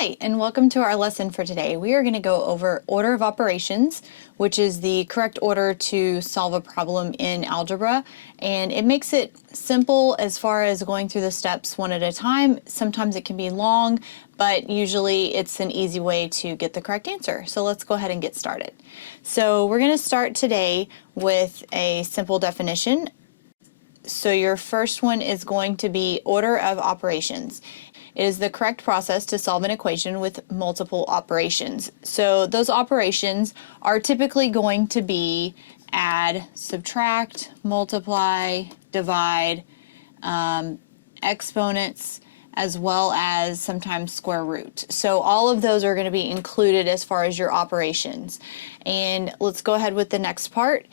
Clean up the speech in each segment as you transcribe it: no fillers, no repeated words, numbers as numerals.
Hi, and welcome to our lesson for today. We are going to go over order of operations, which is the correct order to solve a problem in algebra, and it makes it simple as far as going through the steps one at a time. Sometimes it can be long, but usually it's an easy way to get the correct answer. So let's go ahead and get started. So we're going to start today with a simple definition. So your first one is going to be order of operations. It is the correct process to solve an equation with multiple operations. So those operations are typically going to be add, subtract, multiply, divide, exponents, as well as sometimes square root. So all of those are going to be included as far as your operations. And let's go ahead with the next part.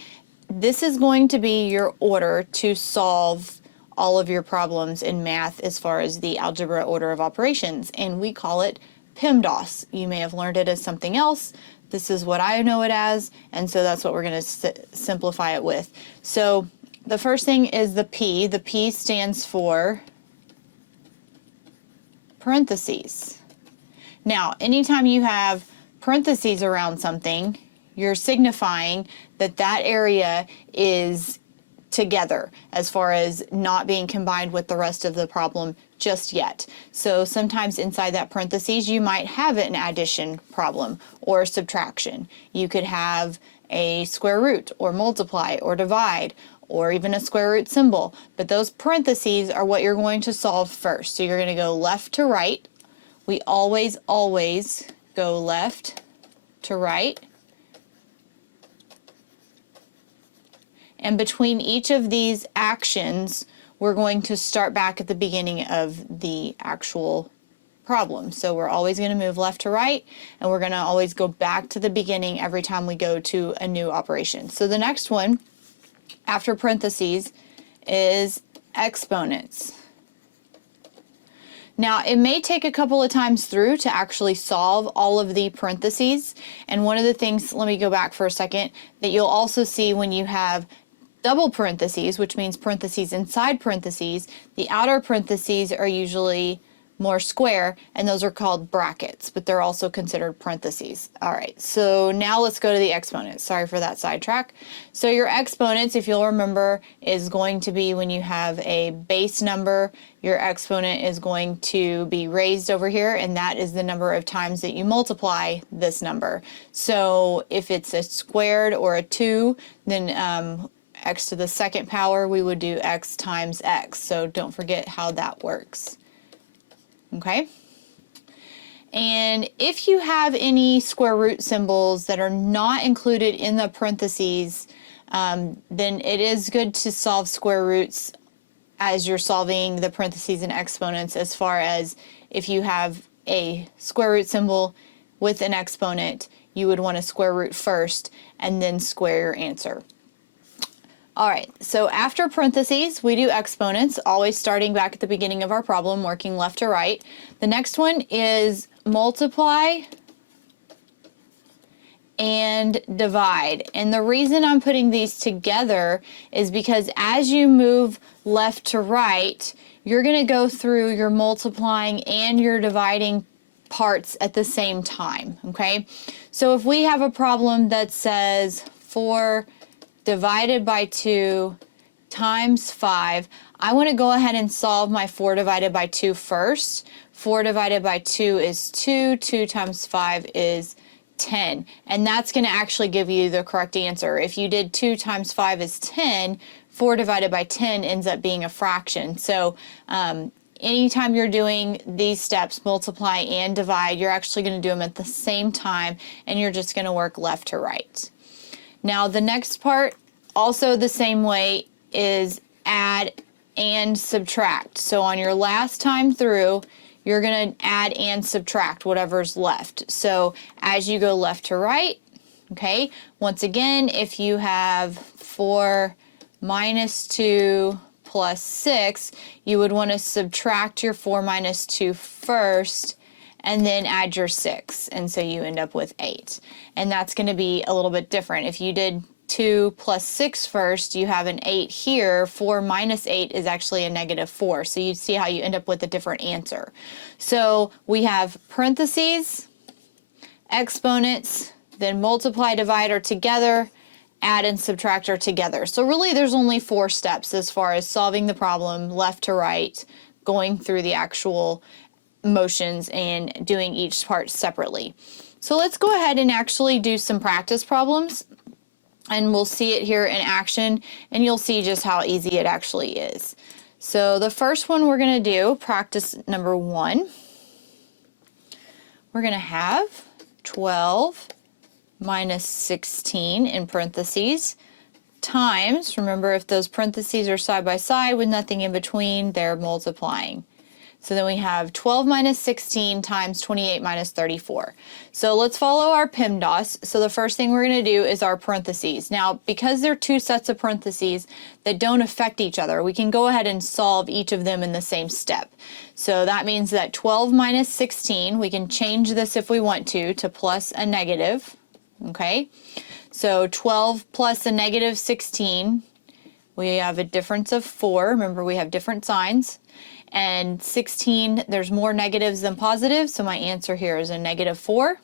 This is going to be your order to solve all of your problems in math as far as the algebra order of operations, and we call it PEMDAS. You may have learned it as something else. This is what I know it as, and so that's what we're going to simplify it with. So the first thing is the P. The P stands for parentheses. Now, anytime you have parentheses around something, you're signifying that that area is together as far as not being combined with the rest of the problem just yet. So sometimes inside that parentheses you might have an addition problem or subtraction. You could have a square root or multiply or divide or even a square root symbol, but those parentheses are what you're going to solve first. So you're going to go left to right. We always go left to right. And between each of these actions, we're going to start back at the beginning of the actual problem. So we're always going to move left to right, and we're going to always go back to the beginning every time we go to a new operation. So the next one, after parentheses, is exponents. Now, it may take a couple of times through to actually solve all of the parentheses, and one of the things, let me go back for a second, that you'll also see when you have double parentheses, which means parentheses inside parentheses, the outer parentheses are usually more square, and those are called brackets, but they're also considered parentheses. All right, so now let's go to the exponents. Sorry for that sidetrack. So your exponents, if you'll remember, is going to be when you have a base number, your exponent is going to be raised over here, and that is the number of times that you multiply this number. So if it's a squared or a 2, then x to the second power, we would do x times x. So don't forget how that works. Okay? And if you have any square root symbols that are not included in the parentheses, then it is good to solve square roots as you're solving the parentheses and exponents, as far as if you have a square root symbol with an exponent, you would want to square root first and then square your answer. All right, so after parentheses, we do exponents, always starting back at the beginning of our problem, working left to right. The next one is multiply and divide. And the reason I'm putting these together is because as you move left to right, you're going to go through your multiplying and your dividing parts at the same time, okay? So if we have a problem that says 4 divided by 2 times 5, I want to go ahead and solve my 4 divided by 2 first. 4 divided by 2 is 2, 2 times 5 is 10, and that's going to actually give you the correct answer. If you did 2 times 5 is 10, 4 divided by 10 ends up being a fraction. So anytime you're doing these steps, multiply and divide, you're actually going to do them at the same time, and you're just going to work left to right. Now the next part, also the same way, is add and subtract. So on your last time through, you're going to add and subtract whatever's left. So as you go left to right, okay, once again, if you have 4 minus 2 plus 6, you would want to subtract your 4 minus 2 first, and then add your 6, and so you end up with 8. And that's going to be a little bit different. If you did 2 plus 6 first, you have an 8 here. 4 minus 8 is actually a negative 4. So you see how you end up with a different answer. So we have parentheses, exponents, then multiply, divide are together, add and subtract are together. So really there's only 4 steps as far as solving the problem left to right, going through the actual motions and doing each part separately. So let's go ahead and actually do some practice problems, and we'll see it here in action, and you'll see just how easy it actually is. So the first one we're going to do, practice number 1, we're going to have 12 minus 16 in parentheses times, remember if those parentheses are side by side with nothing in between, they're multiplying. So then we have 12 minus 16 times 28 minus 34. So let's follow our PEMDAS. So the first thing we're going to do is our parentheses. Now, because they're 2 sets of parentheses that don't affect each other, we can go ahead and solve each of them in the same step. So that means that 12 minus 16, we can change this if we want to plus a negative. Okay? So 12 plus a negative 16, we have a difference of 4. Remember, we have different signs. And 16, there's more negatives than positives, so my answer here is a negative 4.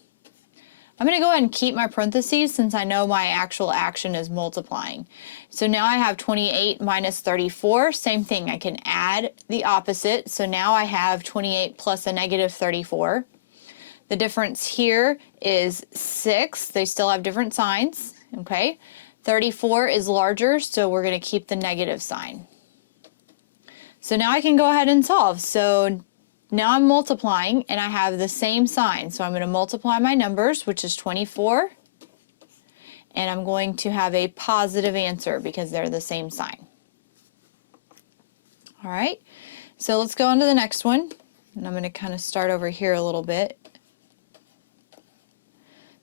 I'm going to go ahead and keep my parentheses since I know my actual action is multiplying. So now I have 28 minus 34. Same thing, I can add the opposite. So now I have 28 plus a negative 34. The difference here is 6. They still have different signs. Okay. 34 is larger, so we're going to keep the negative sign. So now I can go ahead and solve. So now I'm multiplying and I have the same sign. So I'm going to multiply my numbers, which is 24. And I'm going to have a positive answer because they're the same sign. All right. So let's go on to the next one. And I'm going to kind of start over here a little bit.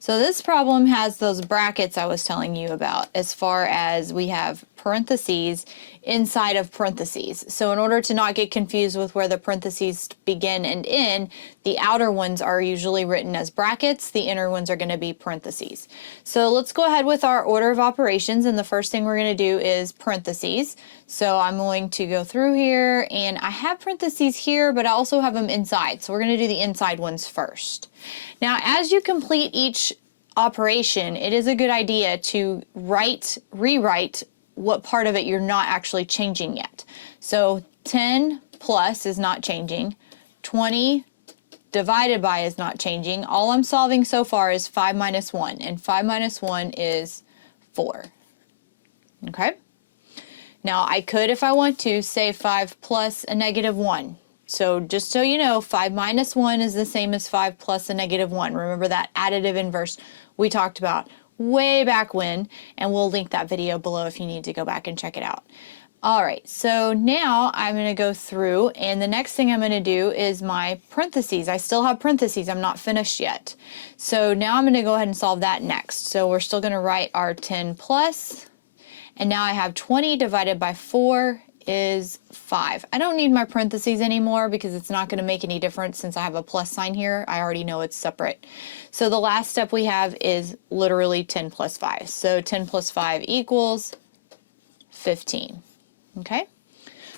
So this problem has those brackets I was telling you about, as far as we have parentheses inside of parentheses. So in order to not get confused with where the parentheses begin and end, the outer ones are usually written as brackets, the inner ones are going to be parentheses. So let's go ahead with our order of operations, and the first thing we're going to do is parentheses. So I'm going to go through here, and I have parentheses here, but I also have them inside. So we're going to do the inside ones first. Now, as you complete each operation, it is a good idea to rewrite what part of it you're not actually changing yet. So 10 plus is not changing. 20 divided by is not changing. All I'm solving so far is 5 minus 1, and 5 minus 1 is 4. Okay? Now, I could, if I want to, say 5 plus a negative 1. So just so you know, 5 minus 1 is the same as 5 plus a negative 1. Remember that additive inverse we talked about way back when, and we'll link that video below if you need to go back and check it out. All right, so now I'm going to go through, and the next thing I'm going to do is my parentheses. I still have parentheses. I'm not finished yet. So now I'm going to go ahead and solve that next. So we're still going to write our 10 plus, and now I have 20 divided by 4 is 5. I don't need my parentheses anymore because it's not going to make any difference since I have a plus sign here. I already know it's separate. So the last step we have is literally 10 plus 5. So 10 plus 5 equals 15. Okay?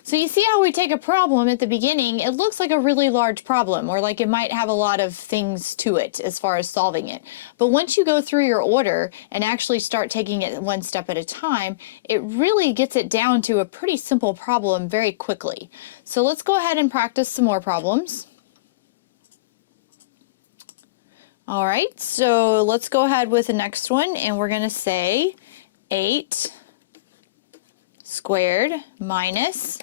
So you see how we take a problem at the beginning, it looks like a really large problem, or like it might have a lot of things to it as far as solving it. But once you go through your order and actually start taking it one step at a time, it really gets it down to a pretty simple problem very quickly. So let's go ahead and practice some more problems. All right, so let's go ahead with the next one, and we're going to say 8 squared minus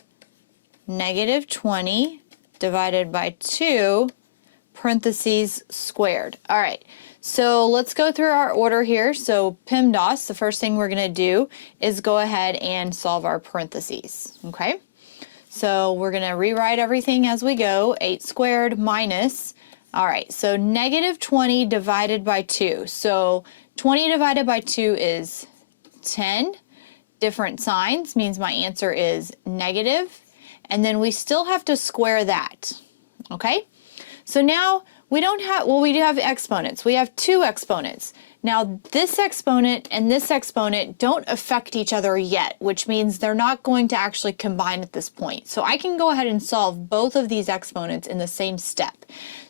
negative 20 divided by 2 parentheses squared. All right, so let's go through our order here. So PEMDAS, the first thing we're going to do is go ahead and solve our parentheses. Okay, so we're going to rewrite everything as we go. 8 squared minus, all right, so negative 20 divided by 2. So 20 divided by 2 is 10. Different signs means my answer is negative. And then we still have to square that, okay? So now we don't have, well, we do have exponents. We have 2 exponents. Now this exponent and this exponent don't affect each other yet, which means they're not going to actually combine at this point. So I can go ahead and solve both of these exponents in the same step.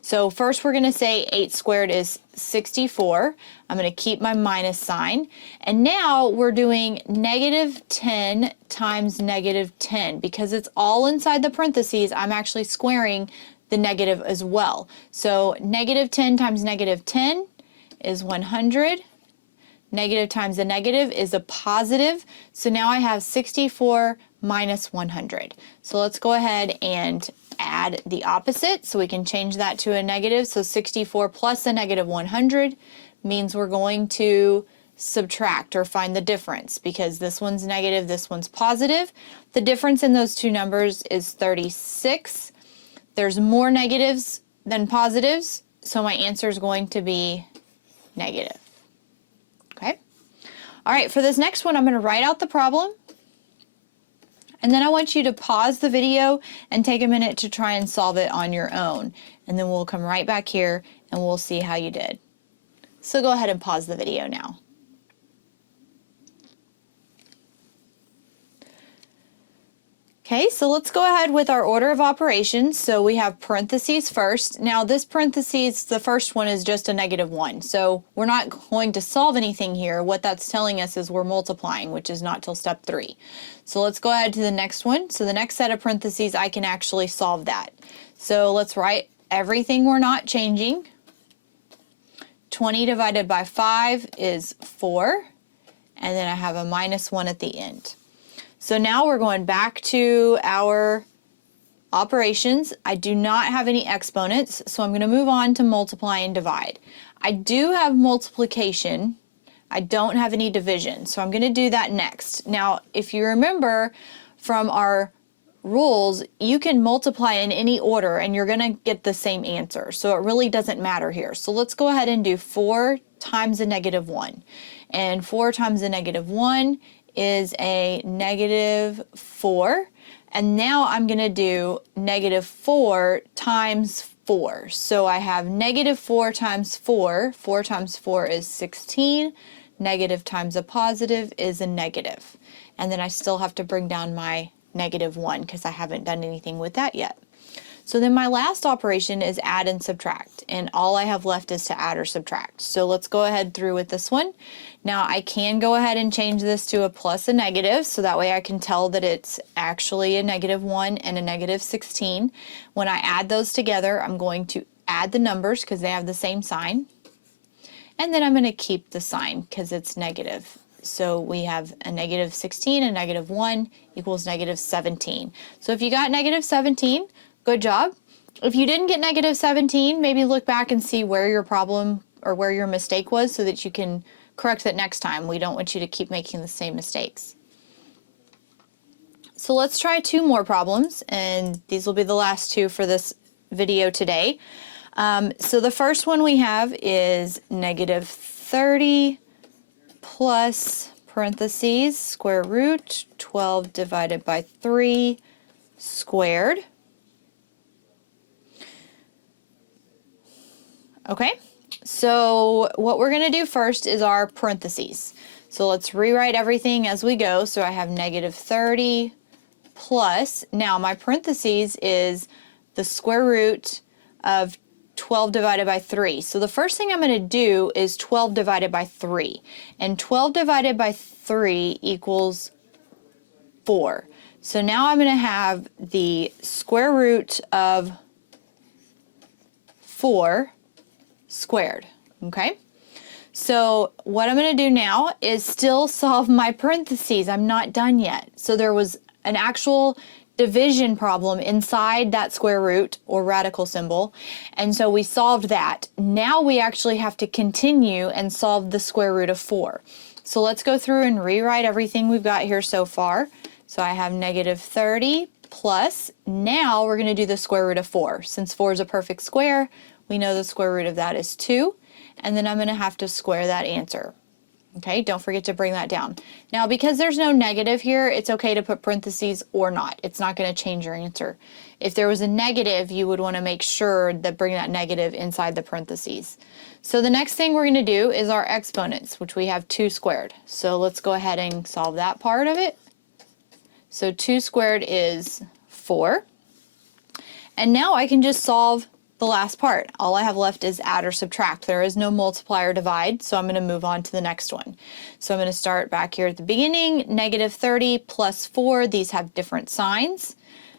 So first we're going to say 8 squared is 64. I'm going to keep my minus sign. And now we're doing negative 10 times negative 10. Because it's all inside the parentheses, I'm actually squaring the negative as well. So negative 10 times negative 10 is 100. Negative times a negative is a positive. So now I have 64 minus 100. So let's go ahead and add the opposite so we can change that to a negative. So 64 plus a negative 100 means we're going to subtract or find the difference because this one's negative, this one's positive. The difference in those two numbers is 36. There's more negatives than positives, so my answer is going to be negative. Okay? All right, for this next one, I'm going to write out the problem. And then I want you to pause the video and take a minute to try and solve it on your own. And then we'll come right back here and we'll see how you did. So go ahead and pause the video now. Okay, so let's go ahead with our order of operations. So we have parentheses first. Now this parentheses, the first one is just a -1. So we're not going to solve anything here. What that's telling us is we're multiplying, which is not till step 3. So let's go ahead to the next one. So the next set of parentheses, I can actually solve that. So let's write everything we're not changing. 20 divided by 5 is 4. And then I have a -1 at the end. So now we're going back to our operations. I do not have any exponents, so I'm going to move on to multiply and divide. I do have multiplication. I don't have any division, so I'm going to do that next. Now, if you remember from our rules, you can multiply in any order and you're going to get the same answer. So it really doesn't matter here. So let's go ahead and do 4 times a -1. And 4 times a -1 is a -4. And now I'm going to do -4 times 4. So I have -4 times 4. 4 times 4 is 16. Negative times a positive is a negative. And then I still have to bring down my -1 because I haven't done anything with that yet. So then my last operation is add and subtract, and all I have left is to add or subtract. So let's go ahead through with this one. Now I can go ahead and change this to a plus a negative, so that way I can tell that it's actually a -1 and a -16. When I add those together, I'm going to add the numbers because they have the same sign. And then I'm going to keep the sign because it's negative. So we have a -16 and -1 equals -17. So if you got -17, good job. If you didn't get -17, maybe look back and see where your problem or where your mistake was so that you can correct it next time. We don't want you to keep making the same mistakes. So let's try 2 more problems, and these will be the last 2 for this video today. So the first one we have is -30 plus parentheses square root 12 divided by 3 squared. Okay, so what we're going to do first is our parentheses. So let's rewrite everything as we go. So I have -30 plus, now my parentheses is the square root of 12 divided by 3. So the first thing I'm going to do is 12 divided by 3. And 12 divided by 3 equals 4. So now I'm going to have the square root of 4 squared. Okay? So what I'm going to do now is still solve my parentheses. I'm not done yet. So there was an actual division problem inside that square root or radical symbol, and so we solved that. Now we actually have to continue and solve the square root of 4. So let's go through and rewrite everything we've got here so far. So I have -30 plus, now we're going to do the square root of 4. Since 4 is a perfect square, we know the square root of that is 2, and then I'm going to have to square that answer. Okay, don't forget to bring that down. Now, because there's no negative here, it's okay to put parentheses or not. It's not going to change your answer. If there was a negative, you would want to make sure that bring that negative inside the parentheses. So the next thing we're going to do is our exponents, which we have 2 squared. So let's go ahead and solve that part of it. So 2 squared is 4. And now I can just solve the last part. All I have left is add or subtract. There is no multiply or divide, so I'm going to move on to the next one. So I'm going to start back here at the beginning. Negative 30 plus 4, these have different signs.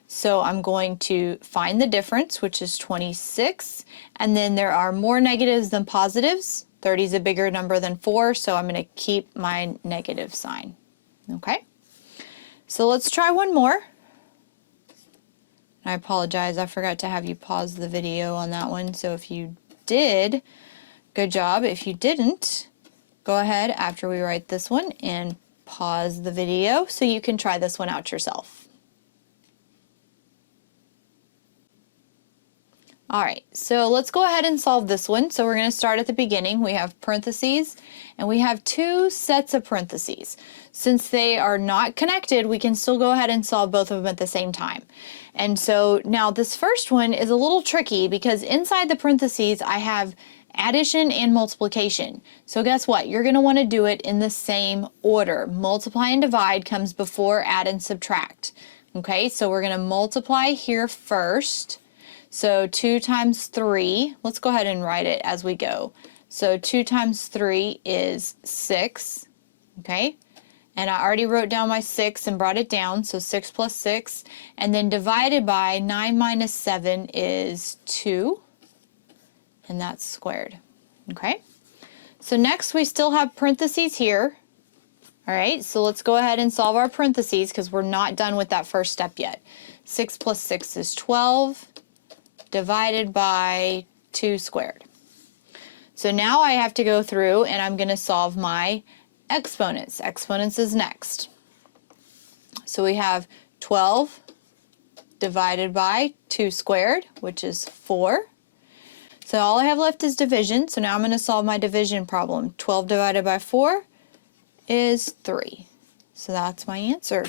So I'm going to find the difference, which is 26. And then there are more negatives than positives. 30 is a bigger number than 4, so I'm going to keep my negative sign. Okay? So let's try one more. I apologize, I forgot to have you pause the video on that one. So if you did, good job. If you didn't, go ahead after we write this one and pause the video so you can try this one out yourself. All right, so let's go ahead and solve this one. So we're going to start at the beginning. We have parentheses, and we have 2 sets of parentheses. Since they are not connected, we can still go ahead and solve both of them at the same time. And so now this first one is a little tricky because inside the parentheses, I have addition and multiplication. So guess what? You're going to want to do it in the same order. Multiply and divide comes before add and subtract. Okay, so we're going to multiply here first. So 2 times 3, let's go ahead and write it as we go. So 2 times 3 is 6, okay? And I already wrote down my 6 and brought it down, so 6 plus 6. And then divided by 9 minus 7 is 2, and that's squared, okay? So next we still have parentheses here. All right, so let's go ahead and solve our parentheses because we're not done with that first step yet. 6 plus 6 is 12. Divided by 2 squared. So now I have to go through and I'm going to solve my exponents. Exponents is next. So we have 12 divided by 2 squared, which is 4. So all I have left is division. So now I'm going to solve my division problem. 12 divided by 4 is 3. So that's my answer.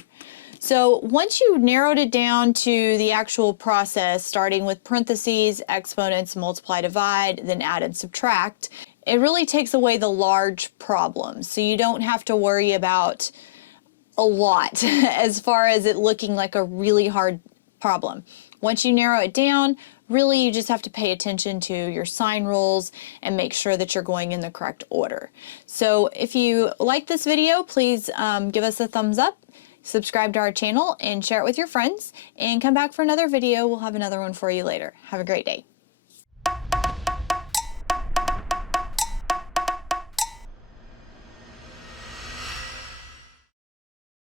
So once you narrowed it down to the actual process, starting with parentheses, exponents, multiply, divide, then add and subtract, it really takes away the large problems. So you don't have to worry about a lot as far as it looking like a really hard problem. Once you narrow it down, really you just have to pay attention to your sign rules and make sure that you're going in the correct order. So if you like this video, please give us a thumbs up. Subscribe to our channel and share it with your friends, and come back for another video. We'll have another one for you later. Have a great day.